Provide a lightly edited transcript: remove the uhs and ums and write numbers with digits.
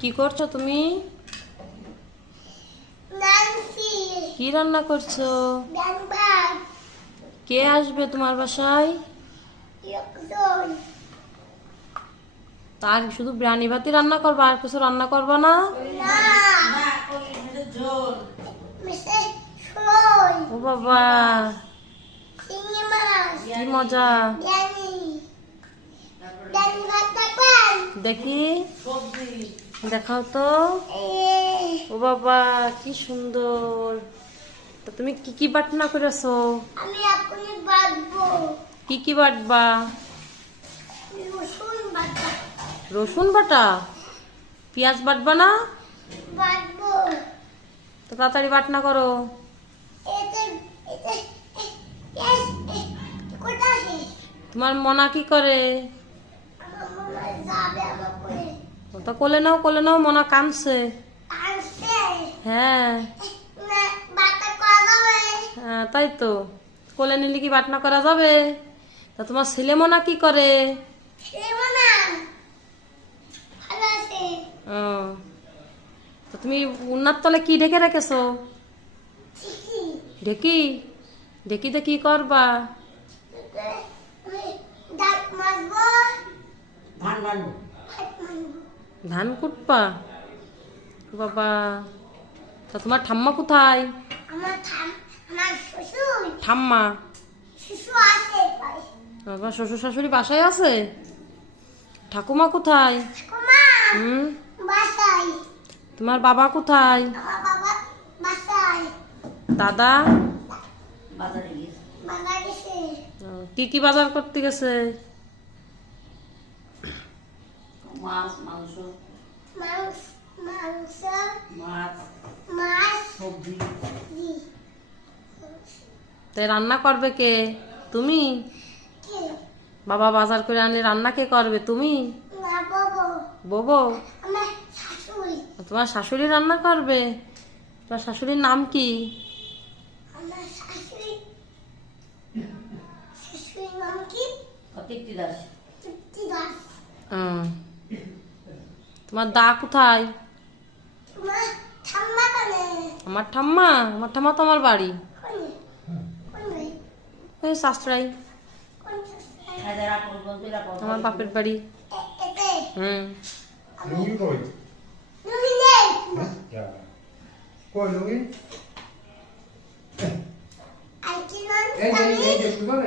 কি করছো তুমি? কি রান্না করছো? কে আসবে তোমার বাসায়? তার শুধু বিরিয়ানি ভাতই রান্না করবা, আর কিছু রান্না করবা না? ও বাবা, কি মজা! দেখি, দেখাও তো। ও বাবা, কি সুন্দর! তো তুমি কি কি বাটনা করেছো? আমি এখনই বাটবো। কি কি বাটবা? রসুন বাটা। রসুন বাটা? পেঁয়াজ বাটবা না? বাটবো। তো তাড়াতাড়ি বাটনা করো। এতে এতে কোথায় আছে? তোমার মনা কি করে? আমার মনে হয় যাবে আমার করে। ও তো কোলে নাও, মনা কাঁদছে। আসছে। হ্যাঁ, না বাটা করা যাবে। হ্যাঁ, তাই তো। কোলে নিলে কি বাটনা করা যাবে? তা তোমার ছেলে মনা কি করে? দেবো না। ভালো আছে। ও, তো তুমি উন্নার তলে কি ঢেকে রেখেছো? ঠিকই। ঢেকি? ঢেকিতে কি করবা? আমি দাঁত মাজবো। ধান বানবো। ভাত মানবো। ধান কুটবা? ও বাবা, তা তোমার ঠাম্মা কোথায়? আমার শ্বশুর ঠাম্মা? আছে পাশে। বাবা, শ্বশুর শাশুড়ি বাসায় আছে? ঠাকুমা কোথায়? ঠাকুমা হুম, বাসায়। তোমার বাবা কোথায়? আমার বাবা বাসায়। দাদা? বাজারে গিয়েছে। বাজার গেছে। কি কি বাজার করতে গেছে? মাছ, মাংস, মাংস মাংস মাছ, মাছ সবজি। জি। তাই রান্না করবে কে? তুমি? কে? বাবা বাজার করে আনলে রান্না কে করবে? তুমি? না বাবু। ববো? আমার শাশুড়ি। তোমার শাশুড়ি রান্না করবে? তোমার শাশুড়ির নাম কি? আমার শাশুড়ি শাশুড়ির নাম কি? তৃপ্তি দাস। তৃপ্তি দাস। হুম। তোমার দা কোথায়? তোমার ঠাম্মা কানে। আমার ঠাম্মা? আমার ঠাম্মা তো আমার বাড়ি, কোন কোন ভাই? ওই শাস্ত্রাই, কোন শাশুড়ি? এদের আপন বন্ধুর আপন। আমার বাপের বাড়ি। এতে হুম। লুঙ্গি কই? লুঙ্গি নেই। যা। কই লুঙ্গি? আর কি নাম? এই আমি যে সুন্দর